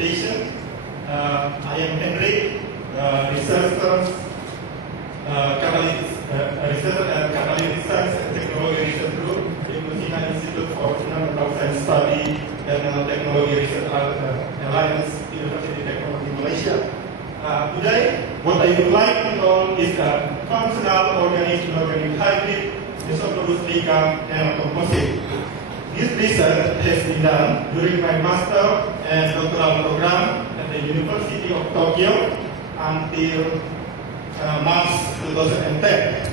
presentation. I am Hendrik, researcher at Catalytic Science and Technology Research Group in the Sina Institute for Fundamental Science Study and Nanotechnology Research Alliance, University Technology Malaysia. Today, what I would like to know is a functional organic-inorganic hybrid Mesoporous Silica Nanocomposite. This research has been done during my master and doctoral program at the University of Tokyo until March 2010.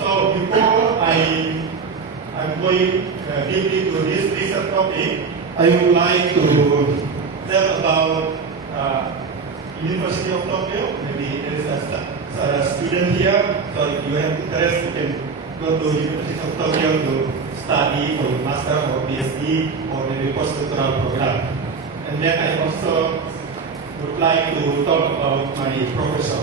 So before I'm going deeply to this research topic, I would like to tell about University of Tokyo. Maybe there is a student here, so if you have interest, you can go to University of Tokyo to study for master or PhD or maybe postdoctoral program. And then I also would like to talk about my professor.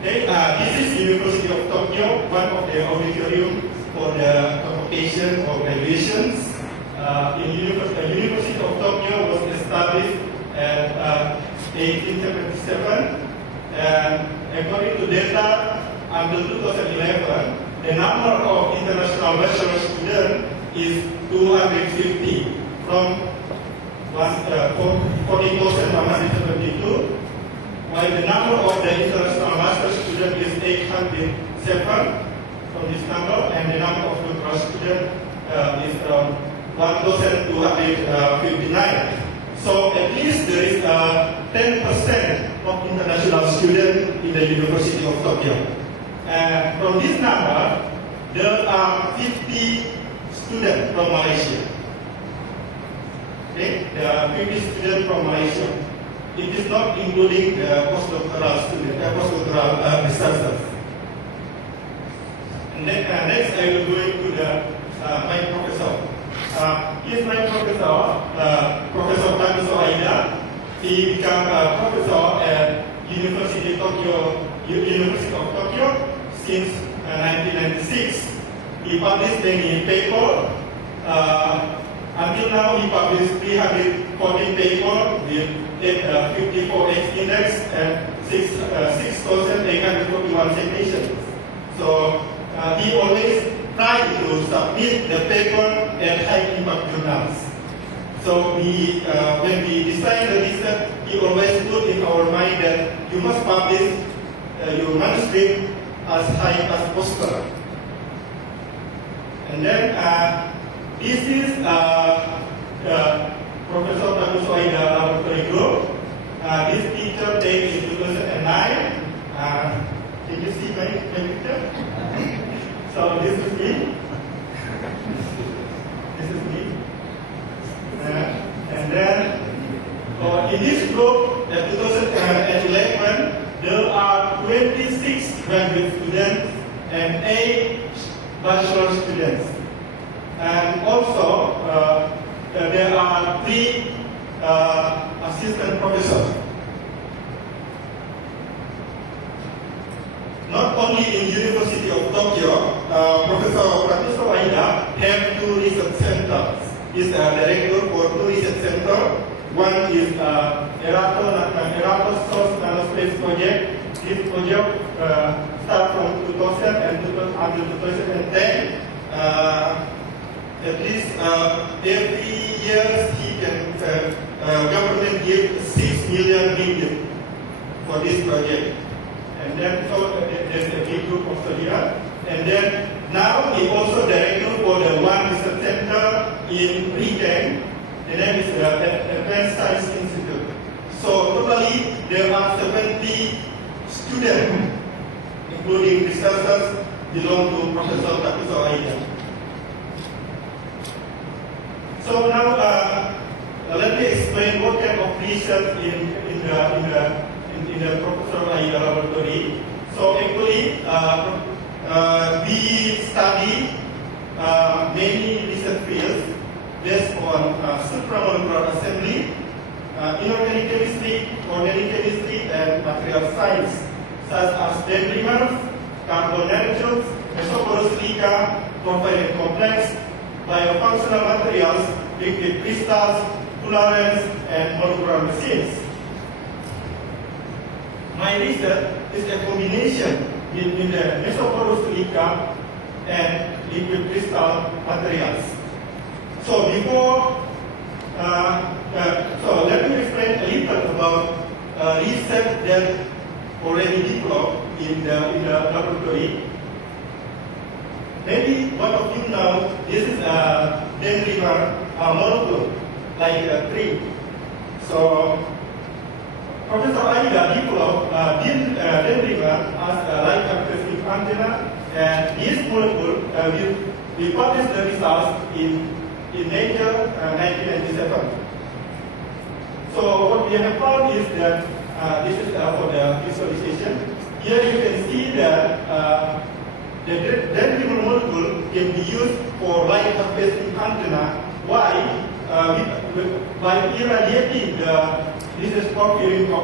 Okay, this is University of Tokyo, one of the auditorium for the convocation or graduations. University of Tokyo was established in 1877, and according to data until 2011, the number of international bachelor students is 250 from 40,172, while the number of the international master students is 807 from this number, and the number of doctoral students is 1,259. So at least there is 10% of international students in the University of Tokyo. And from this number, there are 50 students from Malaysia. Okay, there are 50 students from Malaysia. It is not including the postdoctoral students, postdoctoral researchers. And then next, I will go into my professor. He is my professor, Professor Takuso Aida. He became a professor at University of Tokyo since 1996. He published many papers. Until now, he published 314 papers with 54H index and 6,841 citations. So he always tried to submit the paper at high impact journals. So when we designed the research, he always put in our mind that you must publish your manuscript as high as possible. And then this is Professor Takuso Aida Laboratory Group. This picture taken in 2009. Can you see my picture? So this is me. This is me. And then in this group, in 2011, there are 26 graduate students and 8 bachelor students. And also, there are 3 assistant professors. Not only in University of Tokyo, Professor Takuso Aida have 2 research centers. He is a director for 2 research centers. One is Erato Source Nanospace Project. This project starts from 2000 and until 2010. At least every year he can government give 6 million ringgit for this project. And then so there's a big group of here. And then now he also director for the one research center in Lintang. The name is the Advanced Science Institute. So totally there are 70 students, including researchers, belong to Professor Takuso Aida. So now let me explain what kind of research in the Professor Aida laboratory. So actually, we study many research fields based on supramolecular assembly, inorganic chemistry, organic chemistry, and material science, such as dendrimers, carbon nanotubes, Mesoporous silica, confinement complex, biofunctional materials, liquid crystals, fullerens, and molecular machines. My research is a combination between the Mesoporous silica and liquid crystal materials. So so let me explain a little about research that already developed in the laboratory. Maybe one of you know this is a dendrimer molecule, like a tree. So Professor Aida developed dendrimer as a light characteristic antenna, and this molecule we published the results in Nature 1997. So what we have found is that this is for the visualization. Here you can see that the dendrimer molecule can be used for light harvesting antenna. Why? By irradiating this is porphyrin, by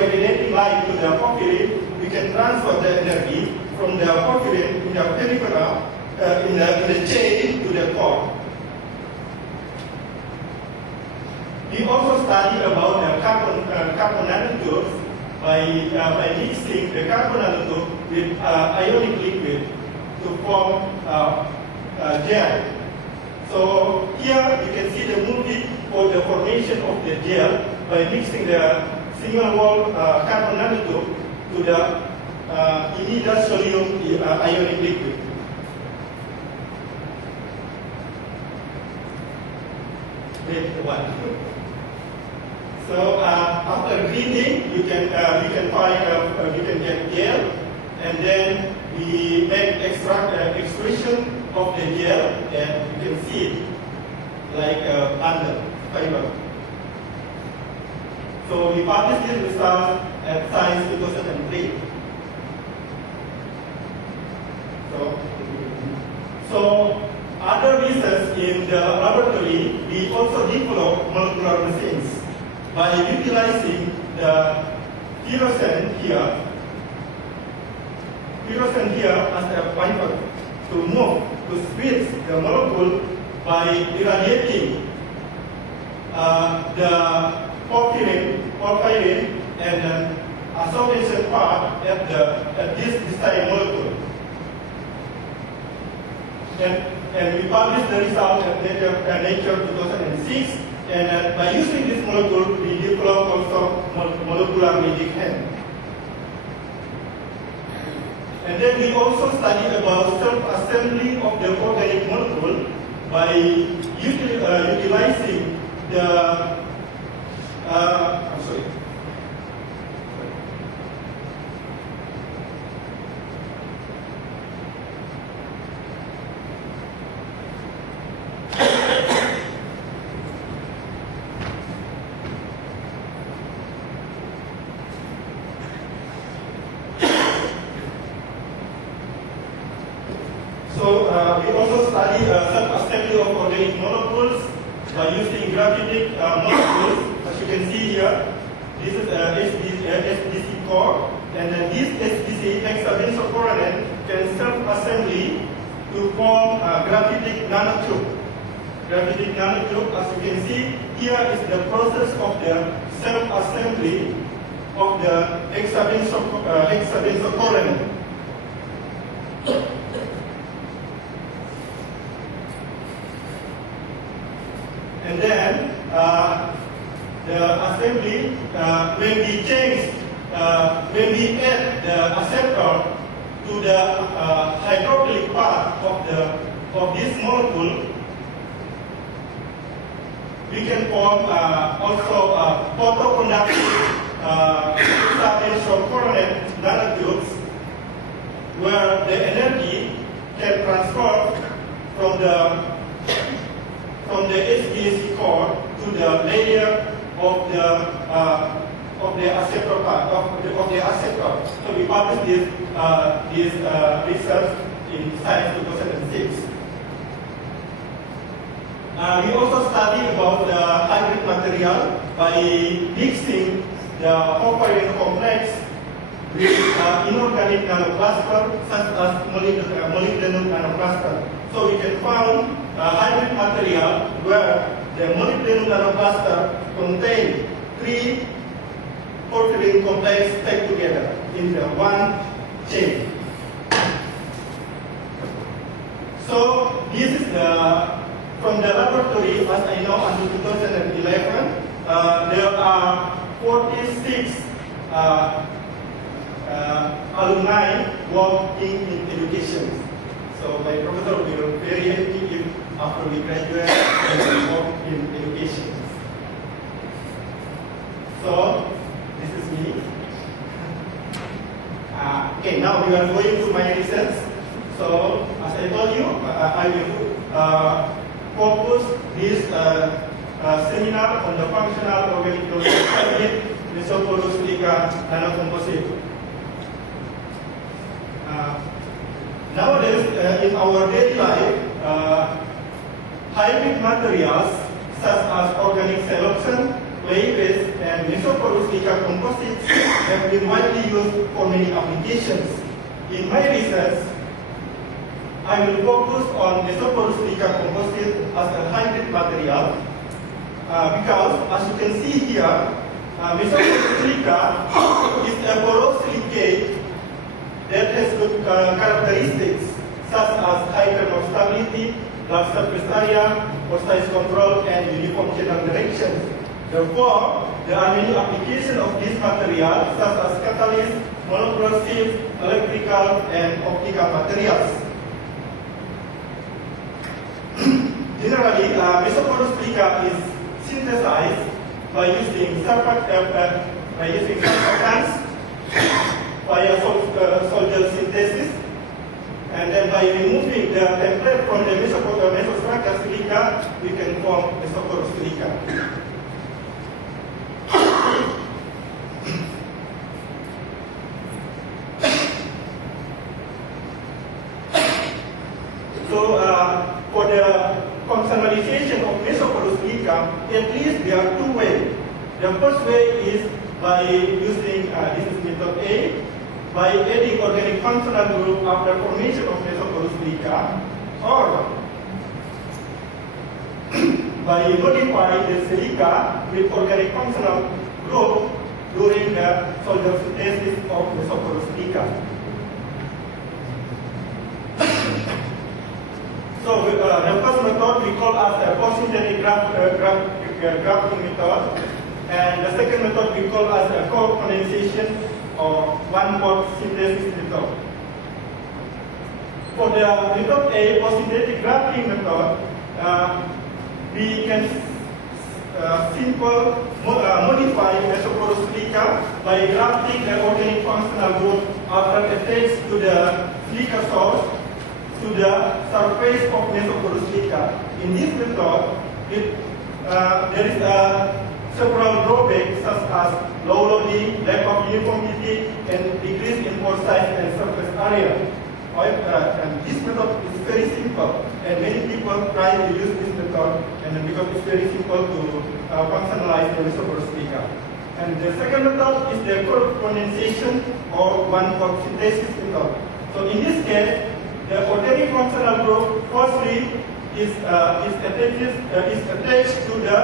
radiating light to the porphyrin, we can transfer the energy from the porphyrin in the peripheral, in the chain to the core. We also study about the carbon nanotubes by mixing the carbon nanotube with ionic liquid to form gel. So here you can see the movie for the formation of the gel by mixing the single wall carbon nanotube to the imidazolium ionic liquid. So after cleaning, you can get gel, and then we make extraction of the gel, and you can see it like a bundle fiber. So we published this result at Science 2003. So other research in the laboratory, we also develop molecular machines by utilizing the fluorescent here as a fiber to switch the molecule by irradiating the porphyrin and association part at this desired molecule. And we published the result at Nature 2006. And by using this molecule, we develop also molecular magic hand. And then we also study about self-assembly of the organic molecule by utilizing the we also study self-assembly of organic molecules by using graphitic molecules. As you can see here, this is SDC core, and then this SDC hexabenzocoronate can self-assembly to form a graphitic nanotube. Graphitic nanotube, as you can see, here is the process of the self-assembly of the hexabenzocoronate. And then the assembly, when we add the acceptor to the hydrophilic part of this molecule, we can form also photoconductive hexabenzocoronate nanotubes, where the energy can transfer from the SDC core to the layer of the acceptor part of the acceptor. So we published this research in Science 2006. We also study about the hybrid material by mixing the porphyrin complex with inorganic nanocluster such as molybdenum nanocluster. So we can find hybrid material where the molybdenum nanocluster contains 3 porphyrin complex stacked together in the one chain. So this is from the laboratory, as I know, until 2011, there are 46 alumni working in education. So my professor will be very happy if after we graduate we work in education. So this is me. Okay, now we are going to my research. So as I told you, I will focus this seminar on the functional organic Mesoporous Silica nanocomposite. Nowadays, in our daily life, hybrid materials such as organic siloxane, clay-based, and Mesoporous Silica composites have been widely used for many applications. In my research, I will focus on Mesoporous Silica composite as a hybrid material because, as you can see here, Mesoporous Silica is a porous silicate that has good characteristics such as high thermal stability, large surface area, precise control, and uniform channel direction. Therefore, there are many applications of this material such as catalyst, monocorrosive, electrical, and optical materials. Generally, Mesoporous Silica is synthesized by using surfactants via solvent synthesis, and then by removing the template from the mesostructure silica, we can form Mesoporous Silica. So, for the functionalization of Mesoporous Silica, at least there are 2 ways. The first way is by using, this is method A, by adding organic functional group after formation of Mesoporous Silica, or by modifying the silica with organic functional group during the solvent synthesis of Mesoporous Silica. So the first method we call as a post-synthetic grafting method, and the second method we call as a co-condensation or one-pot synthesis method. For the method A, post-synthetic grafting method, we can modify Mesoporous Silica by grafting the organic functional group after attached to the silica source to the surface of Mesoporous Silica. In this method, there is several drawbacks such as low loading, lack of uniformity, and decrease in pore size and surface area. And this method is very simple, and many people try to use this method, and because it's very simple to functionalize the Mesoporous Silica. And the second method is the condensation or one-pot synthesis method. So in this case, the organic functional group firstly is attached to the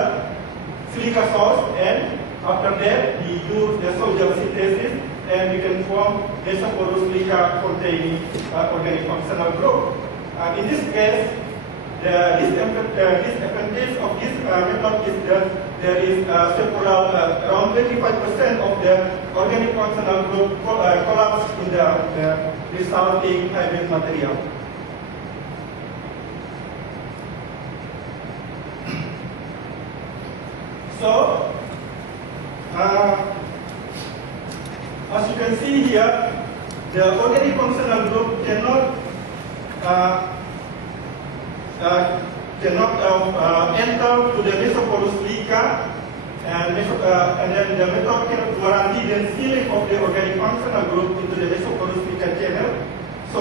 silica source, and after that we use the solvent synthesis, and we can form Mesoporous Silica containing organic functional group. In this case, the disadvantage of this method is that there is several, around 25% of the organic functional group collapse in the resulting hybrid material. So, as you can see here, the organic functional group cannot enter to the Mesoporous Silica, and then the method cannot guarantee the sealing of the organic functional group into the Mesoporous Silica channel. So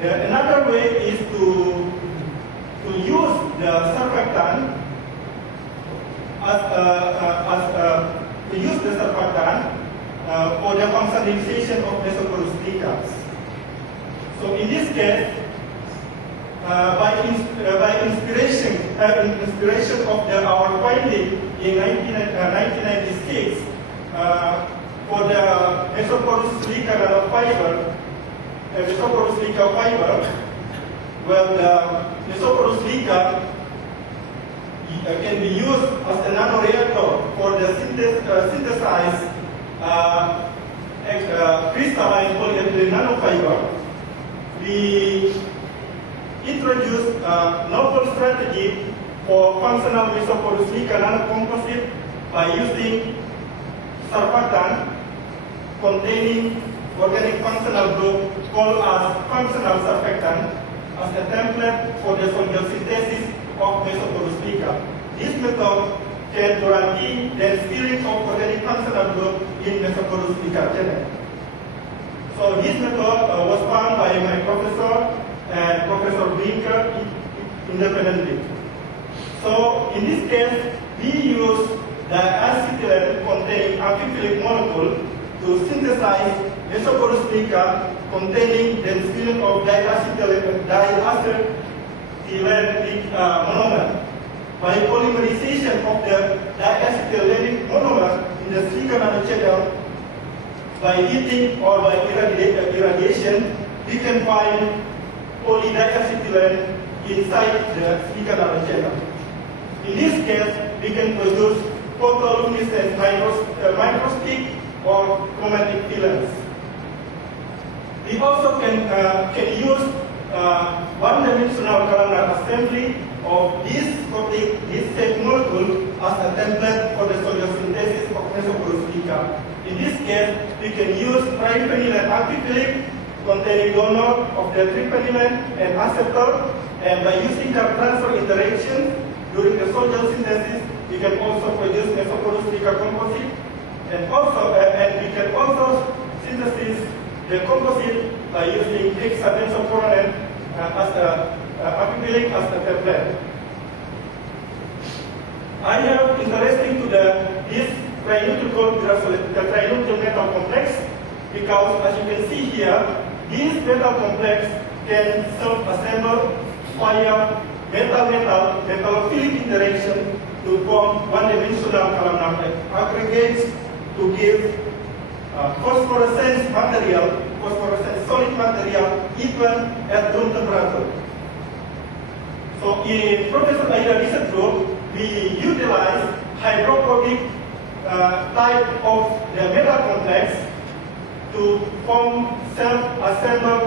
another way is to use the surfactant for the functionalization of Mesoporous Silica. So in this case, by inspiration of our finding in 1996 for the Mesoporous silica nanofiber, Mesoporous silica fiber. Well, the Mesoporous silica can be used as a nanoreactor for the synthesized crystalline polyethylene nanofiber. We introduced a novel strategy for functional Mesoporous silica nanocomposite by using surfactant containing organic functional group called as functional surfactant as a template for the solvent synthesis of Mesoporous silica. This method can guarantee the spilling of organic functional group in Mesoporous silica channel. So this method was found by my professor and Professor Blinker independently. So in this case, we use the acetylene containing amphiphilic molecule to synthesize Mesoporous silica containing the spilling of diacetylene monomer. By polymerization of the diacetylenic monomer in the silica nanochannel, by heating or by irradiation, we can find polydiacetylene inside the silica nanochannel. In this case, we can produce photoluminescent microscopic or chromatic films. We also can use one-dimensional columnar assembly of this safe molecule as a template for the solvent synthesis of Mesoporous silica. In this case, we can use triphenyl amphiphilic containing donor of the triphenyl and acetal, and by using the transfer interaction during the solvent synthesis, we can also produce Mesoporous silica composite, and we can also synthesize the composite by using hexadensofuranate as a amphiphilic as a template. I have interesting to this trinuclear metal complex because, as you can see here, this metal complex can self-assemble via metal-philic interaction to form one-dimensional columnar aggregates to give phosphorescent solid material even at room temperature. So in Professor Aida research group, we utilize hydrophobic type of the metal complex to form self-assemble,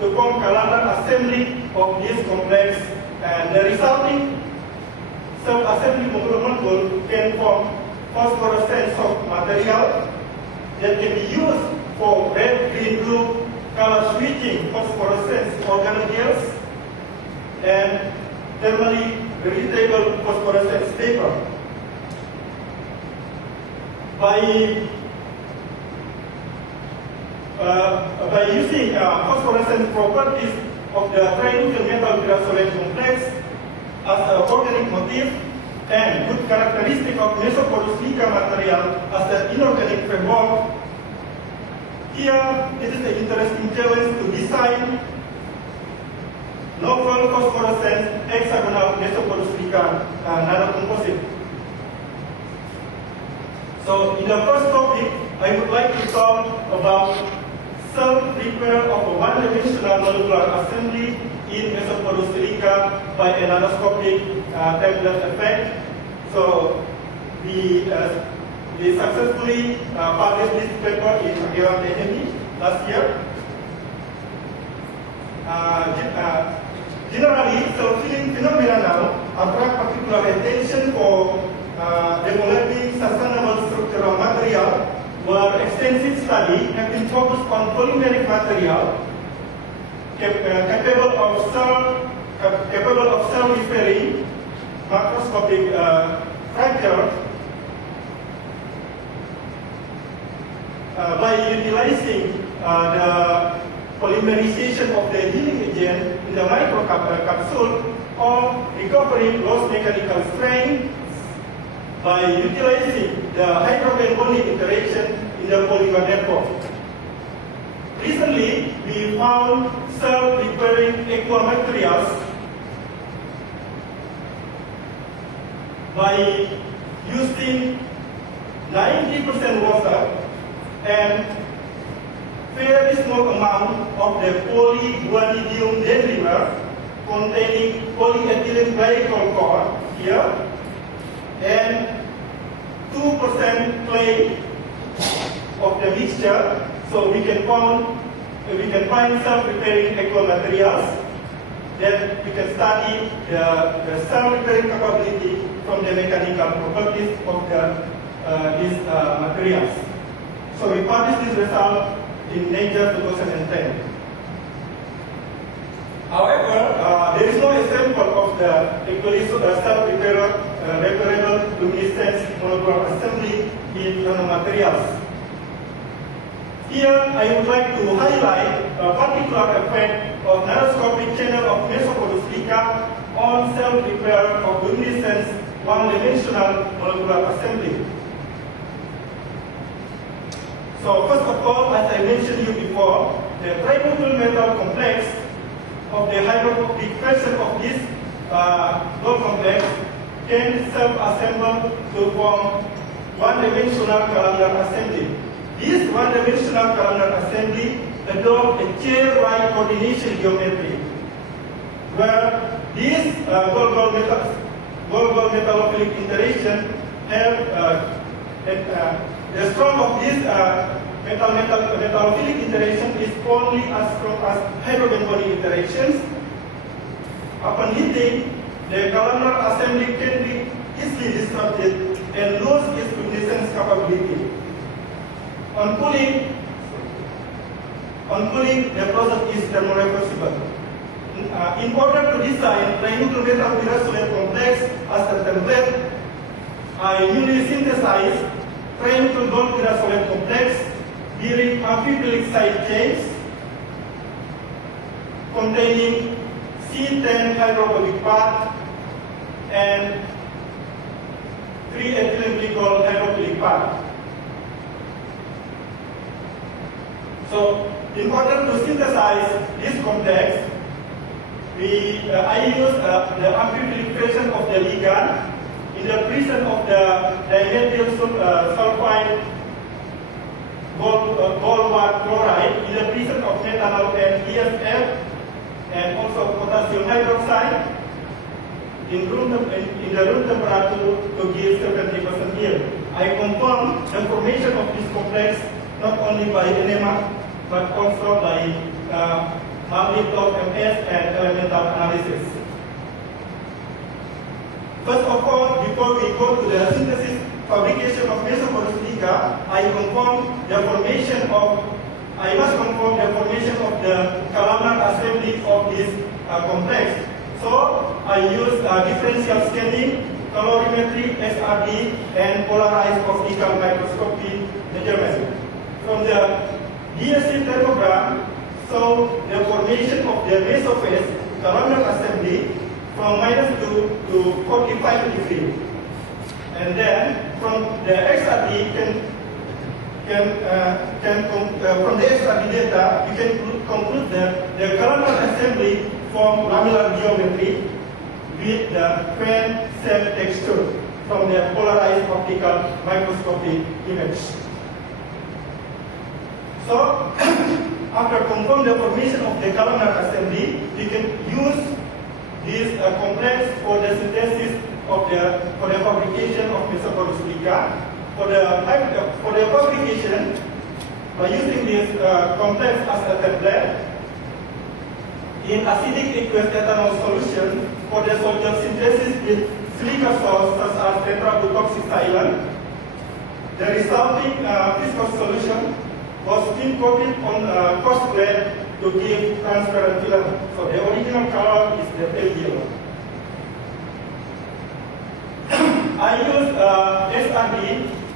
to form columnar assembly of this complex, and the resulting self-assembly molecule can form phosphorescent soft material that can be used for red, green, blue color switching phosphorescence organelles and thermally vegetable phosphorescence paper. By using phosphorescent properties of the trinuclear metal grasolate complex as an organic motif and good characteristic of Mesoporous silica material as an inorganic framework, here it is an interesting challenge to design novel phosphorescent hexagonal Mesoporous silica nanocomposite. So in the first topic, I would like to talk about self-repair of a one-dimensional molecular assembly in Mesoporous silica by a nanoscopic template effect. So we successfully published this paper in Oktendy last year. Generally, self-healing phenomena now attract particular attention for developing sustainable structural material, where extensive study have been focused on polymeric material capable of self-repairing macroscopic fracture by utilizing the polymerization of the healing agent in the microcapsule or recovering lost mechanical strength by utilizing the hydrogen bonding interaction in the polymer network. Recently, we found self-repairing aqua materials by using 90% water and very small amount of the polyguanidinium dendrimer containing polyethylene glycol core here and 2% clay of the mixture, so we can find self-repairing equal materials. Then we can study the self-repairing capability from the mechanical properties of these materials. So we published this result in Nature 2010. However, there is no example of the equally self-repairable luminescence molecular assembly in nanomaterials. Here, I would like to highlight a particular effect of nanoscopic channel of Mesoporous silica on self-repair of luminescence one-dimensional molecular assembly. So first of all, as I mentioned you before, the tributyl metal complex of the hydrophobic version of this gold complex can self-assemble to form one-dimensional columnar assembly. This one-dimensional columnar assembly adopts a chair-like coordination geometry, where this gold metallophilic interaction have the strong of this metallophilic interaction is only as strong as hydrogen bonding interactions. Upon heating, the columnar assembly can be easily disrupted and lose its luminescence capability. On cooling, the process is thermoreversible. In order to design trinuclear metal pyrosolate complex as a template, I newly synthesized trinuclear gold pyrosolate complex during amphiphilic side chains containing C10 hydrophobic part and 3 ethylene glycol hydrophilic part. So, in order to synthesize this complex, I use the amphiphilic version of the ligand in the presence of the dimethyl sulfide gold-1 chloride, in the presence of methanol and ESF, and also potassium hydroxide in the room temperature to give 70% yield. I confirm the formation of this complex not only by enema but also by multi-plot MS and elemental analysis. First of all, before we go to the synthesis fabrication of Mesoporous silica, I must confirm the formation of the columnar assembly of this complex. So I use differential scanning, colorimetry, SRD, and polarized optical microscopy measurement. From the DSC thermogram, so the formation of the mesophase columnar assembly from -2 to 45 degrees. And then from the XRD from the XRD data, you can conclude that the columnar assembly form lamellar geometry with the fan cell texture from the polarized optical microscopy image. So, after confirming the formation of the columnar assembly, we can use this complex for the synthesis of for the fabrication of Mesoporous silica. For the fabrication, by using this complex as a template, in acidic aqueous ethanol solution for the solvent synthesis with silica salts such as tetrabutoxysilane, the resulting viscous solution was spin coated on coarse clay to give transparent film. So the original color is the pale yellow. I use SRD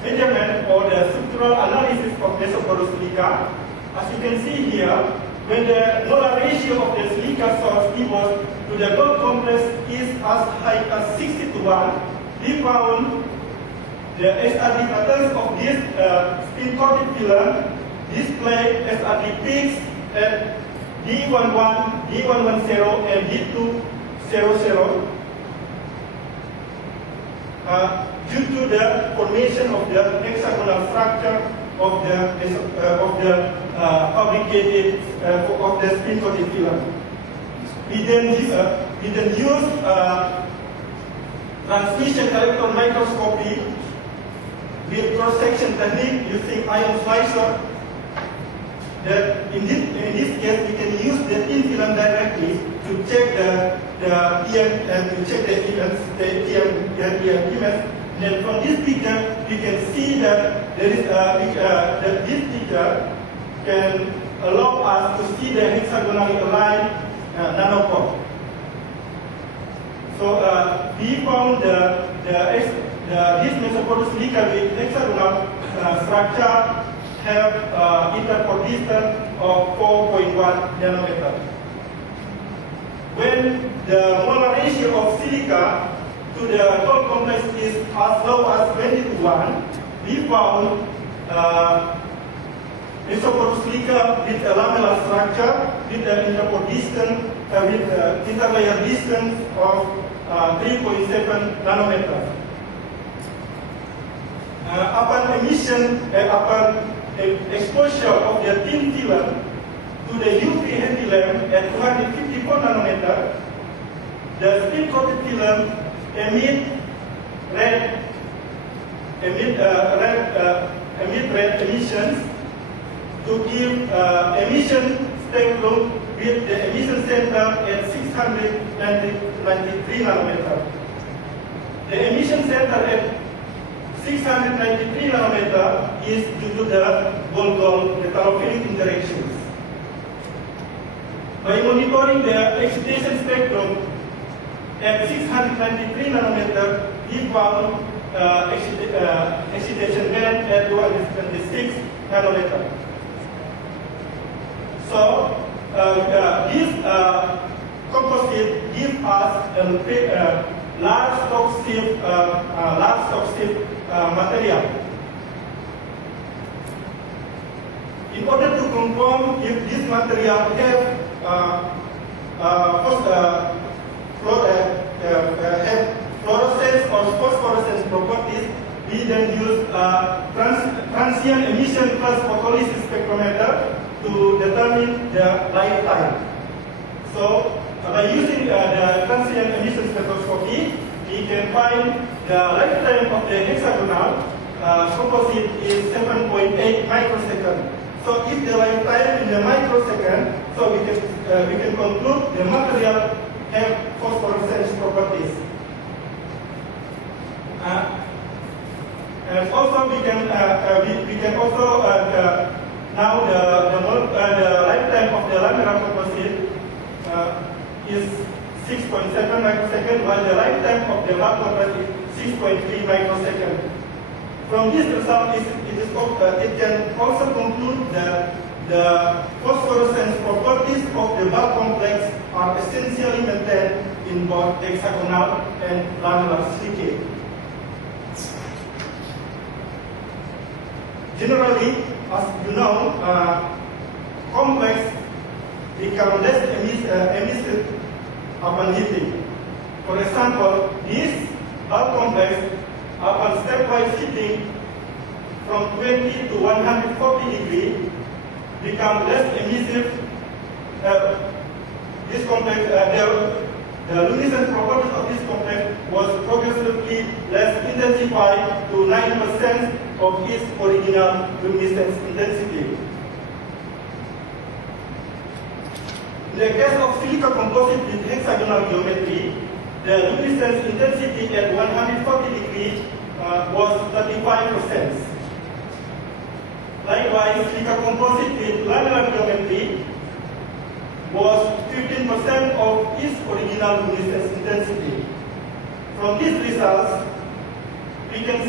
measurement for the structural analysis of Mesoporous silica. As you can see here, when the molar ratio of the silica source evolves to the gold complex is as high as 60 to 1, we found the SRD patterns of this spin-coated film display SRD peaks at D11, D110, and D200. due to the formation of the hexagonal structure of the fabricated of the spin-coated film. We then use transmission electron microscopy with cross-section technique using ion slicer. That in this case, we can use the thin film directly to check the EM and to check the image. And from this picture, we can see that there is that this picture can allow us to see the hexagonally aligned nanocomp. So we found this Mesoporous silica with hexagonal structure have interport distance of 4.1 nanometer. When the molar ratio of silica to the whole complex is as low as 20 to 1, we found Mesoporous silica with a lamellar structure with an interport distance with interlayer distance of 3.7 nanometers. Upon emission, upon exposure of the thin film to the UV heavy lamp at 254 nanometer, the spin-coated film emit red emissions to give emission spectrum with the emission center at 693 nanometer. The emission center at 693 nanometer is due to the gold-gold metallophilic interactions. By monitoring the excitation spectrum at 693 nanometer, we found excitation band at 226 nanometer. So this composite gives us a large stock shift material. In order to confirm if this material have fluorescence or phosphorescence properties, we then use transient emission plus photolysis spectrometer to determine the lifetime. So by using the transient emission spectroscopy, we can find the lifetime of the hexagonal composite is 7.8 microseconds. So if the lifetime in the microsecond, so we can conclude the material have phosphorescence properties. And also we can also now the lifetime of the lamellar composite is 6.7 microseconds, while the lifetime of the bulk composite is 6.3 microseconds. From this result, it can also conclude that the phosphorescence properties of the bulk complex are essentially maintained in both hexagonal and lamellar silicate. Generally, as you know, complex become less emissive upon heating. For example, this bulk complex upon stepwise heating from 20 to 140 degrees become less emissive. This complex, the luminescence properties of this complex was progressively less intensified to 9% of its original luminescence intensity. In the case of silica composite with hexagonal geometry, the luminescence intensity at 140 degrees was 35%. Likewise, silica composite with lamellar geometry was 15% of its original luminescence intensity. From these results, we can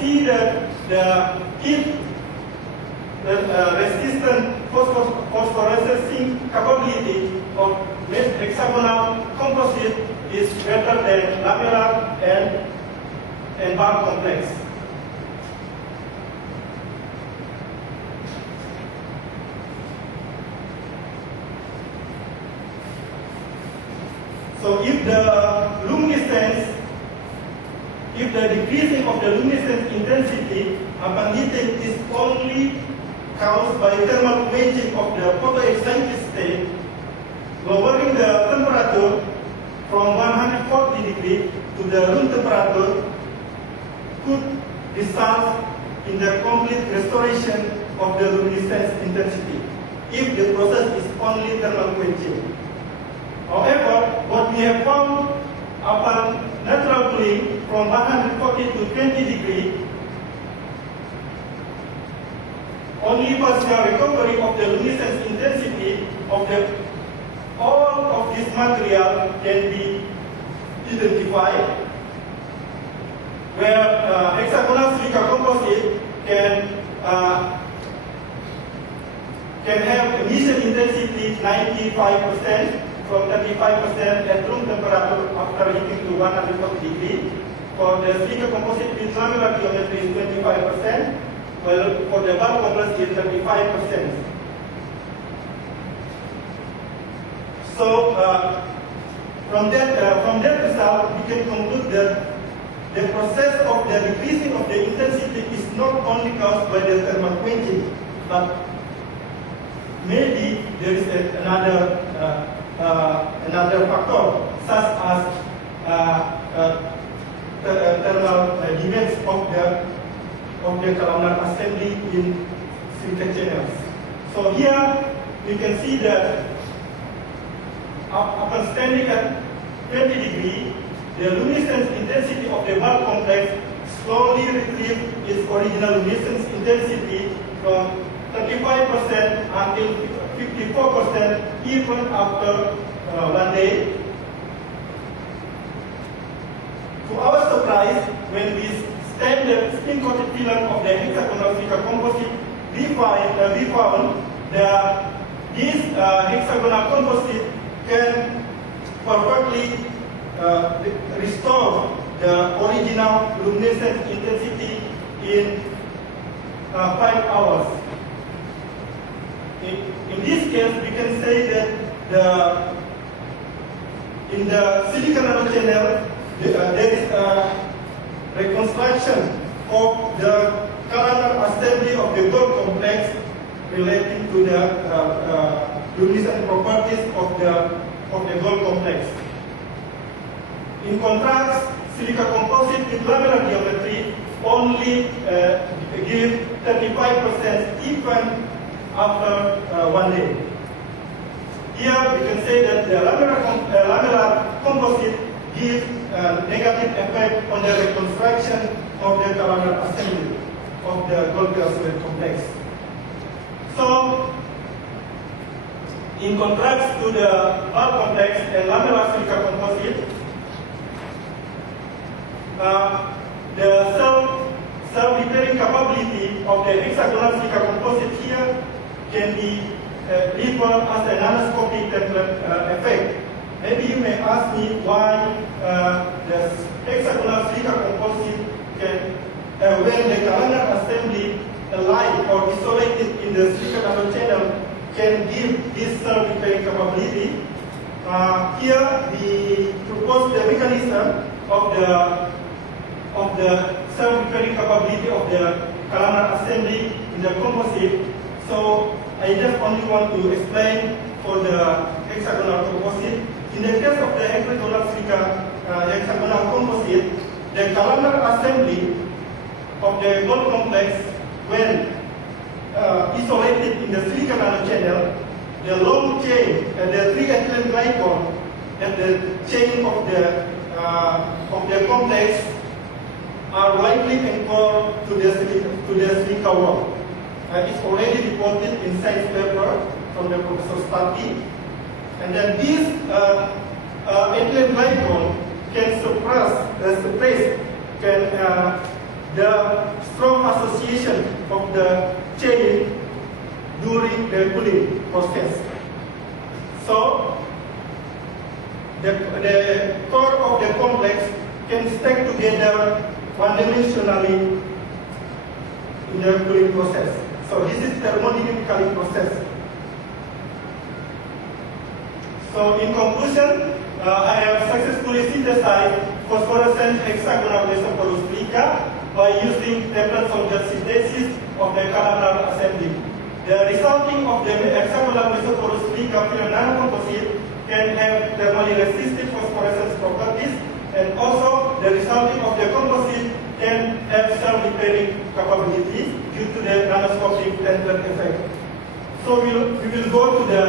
see that the heat resistant phosphorescing capability of hexagonal composite is better than lamellar and bulk complex. So if the luminescence if the decreasing of the luminescence intensity upon heating is only caused by thermal quenching of the photoexcited state, lowering the temperature from 140 degrees to the room temperature could result in the complete restoration of the luminescence intensity if the process is only thermal quenching. However, what we have found upon natural cooling from 140 to 20 degrees, only partial recovery of the luminescence intensity of all of this material can be identified, where hexagonal silica composite can have emission intensity 95% from 35% at room temperature after heating to 140 degrees. For the silica composite with lamellar geometry is 25%, while for the bulk complex is 35%. So from that result, we can conclude that the process of the decreasing of the intensity is not only caused by the thermal quenching, but maybe there is another factor, such as thermal demands of the columnar assembly in silica channels. So here you can see that upon standing at 20 degrees, the luminescence intensity of the bulk complex slowly retrieves its original luminescence intensity from 35% until 54% even after 1 day. To our surprise, when we stand the spin-coated film of the hexagonal silica composite, we found that this hexagonal composite can perfectly restore the original luminescence intensity in 5 hours. In this case, we can say that in the silica nanochannel, there is a reconstruction of the columnar assembly of the gold complex relating to the luminescent properties of the gold complex. In contrast, silica composite with lamellar geometry only give 35% even after 1 day. Here we can say that the lamellar composite gives a negative effect on the reconstruction of the columnar assembly of the gold complex. So, in contrast to the bulk complex and lamellar silica composite, the self-repairing capability of the hexagonal silica composite here can be referred as a nanoscopic template effect. Maybe you may ask me why the hexagonal silica composite can, when the columnar assembly aligned or isolated in the silica nanochannel, can give this self-repairing capability. Here we propose the mechanism of the self-repairing capability of the columnar assembly in the composite. So I just only want to explain for the hexagonal composite. In the case of the hexagonal composite, the columnar assembly of the gold complex, when isolated in the silica nanochannel, the long chain and the 3-ethylene glycol and the chain of the complex are likely anchored to the silica wall. It's already reported in science paper from the Professor Stati. And then this ethylene glycol can suppress the strong association of the chain during the cooling process. So the core of the complex can stack together one-dimensionally in the cooling process. So this is thermodynamic process. So in conclusion, I have successfully synthesized synthesize phosphorescent hexagonal mesoporous silica by using template from the synthesis of the columnar assembly. The resulting of the hexagonal mesoporous silica film nanocomposite can have thermally resistive phosphorescence properties, and also the resulting of the composite can have self-repairing capability due to the nanoscopic template effect. So we will go to the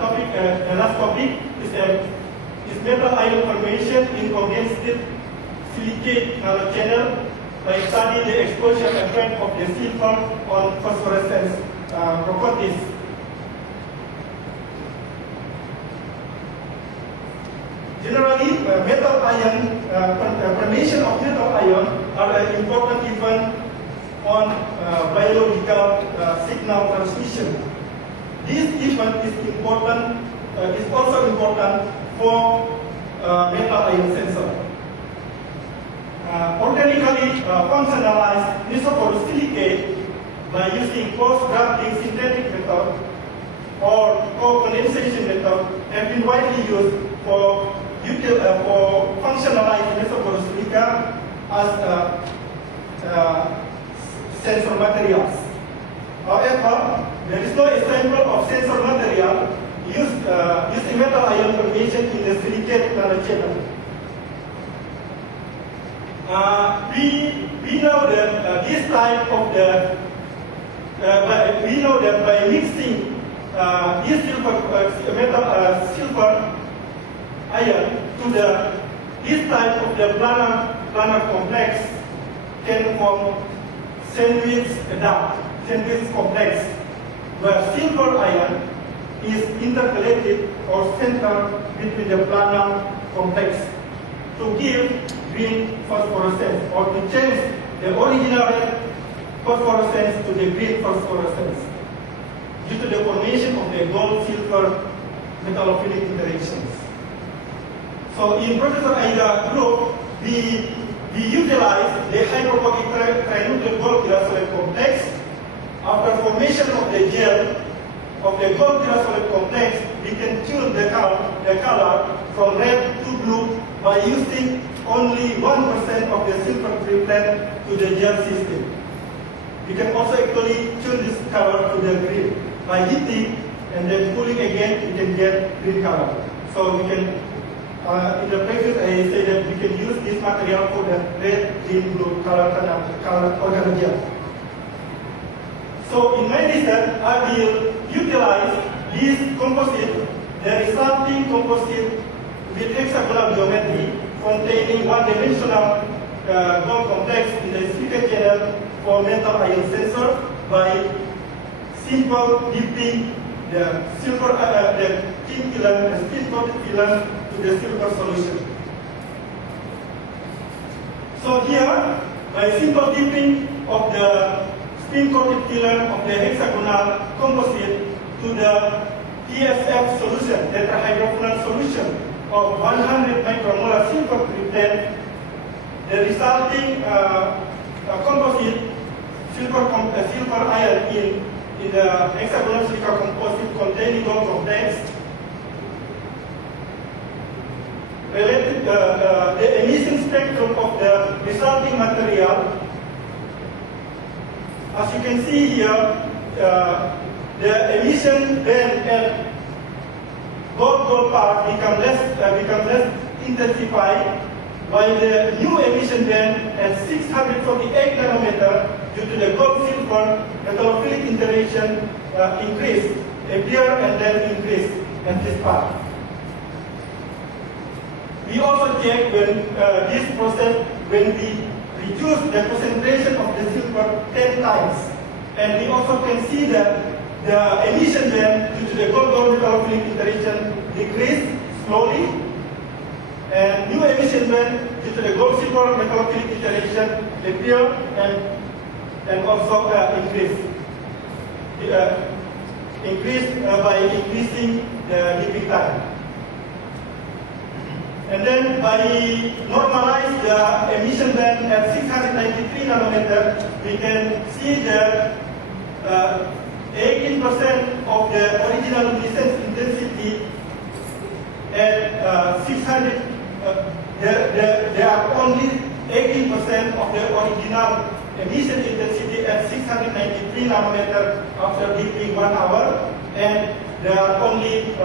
topic. The last topic is metal ion formation in condensed silicate nanochannel by studying the exposure effect of the silver on phosphorescence properties. Generally, metal ion formation of metal ion are an important event on biological signal transmission. This event is also important for metal ion sensor. Organically functionalized mesoporous silicate by using post-grafting synthetic method or co-condensation method have been widely used for functionalized mesoporous silica as sensor materials. However, there is no example of sensor material using metal ion formation in the silicate nanochannel. We know that this type of we know that by mixing this silver ion to this type of the planar complex can form sandwich complex, where silver ion is intercalated or centered between the planar complex to give green phosphorescence, or to change the original red phosphorescence to the green phosphorescence due to the formation of the gold-silver metallophilic interactions. So in Professor Aida group, we utilize the hydrophobic trinuclear gold glycerol complex. After formation of the gel of the gold glycerol complex, we can tune the color from red to blue by using only 1% of the silver triplet to the gel system. We can also actually tune this color to the green. By heating and then cooling again, we can get green color. So we can, in the practice, I say that we can use this material for the red, green, blue color organelle gel. So in my research, I will utilize this composite, the resulting composite with hexagonal geometry containing one-dimensional gold complex in the silica channel for metal ion sensor by simple dipping the silver, the thin film, the spin-coated film to the silver solution. So here, by simple dipping of the spin-coated film of the hexagonal composite to the TSF solution, tetrahydrofuran solution of 100 micromolar silver triplet, the resulting composite silver ion in the hexagonal silica composite containing gold complex related the emission spectrum of the resulting material. As you can see here, the emission band at gold part become less intensified, while the new emission band at 648 nanometer due to the gold-silver metallophilic interaction increase, appear and then increase at this part. We also check when this process, when we reduce the concentration of the silver 10 times, and we also can see that the emission band due to the gold metallophilic interaction decrease slowly, and new emission band due to the gold-silver metallophilic interaction appear and also increase by increasing the living time. And then by normalize the emission band at 693 nanometer, we can see that 18% of the original luminescence intensity at 693 there are only 18% of the original emission intensity at 693 nanometer after dipping 1 hour, and there are only